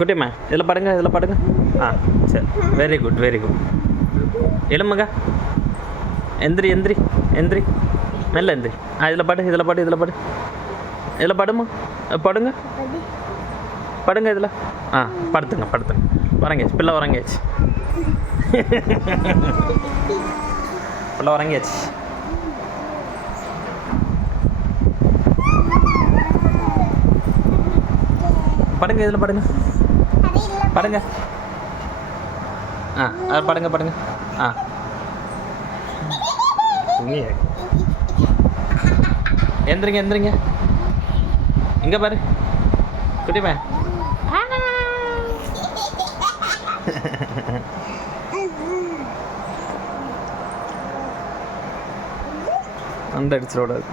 குட்டிம்மா இதில் படுங்க, இதில் படுங்க. ஆ சரி, வெரி குட் வெரி குட். எலும்புங்க, எந்திரி எந்திரி எந்திரி, மெல்ல எந்திரி. இதில் படு, இதில் படு, இதில் படு, இதில் படுமா, படுங்க படுங்க இதில். படுத்துங்க படுத்துங்க. உறங்கியாச்சு பிள்ளை, உறங்கியாச்சு பிள்ளை உறங்கியாச்சு. படுங்க இதில் படுங்க, படுங்க. படுங்க படுங்க. எந்திரிங்க எந்திரிங்க. இங்கே பாரு குட்டிமா. அந்த அடிச்சிடக்கூடாது.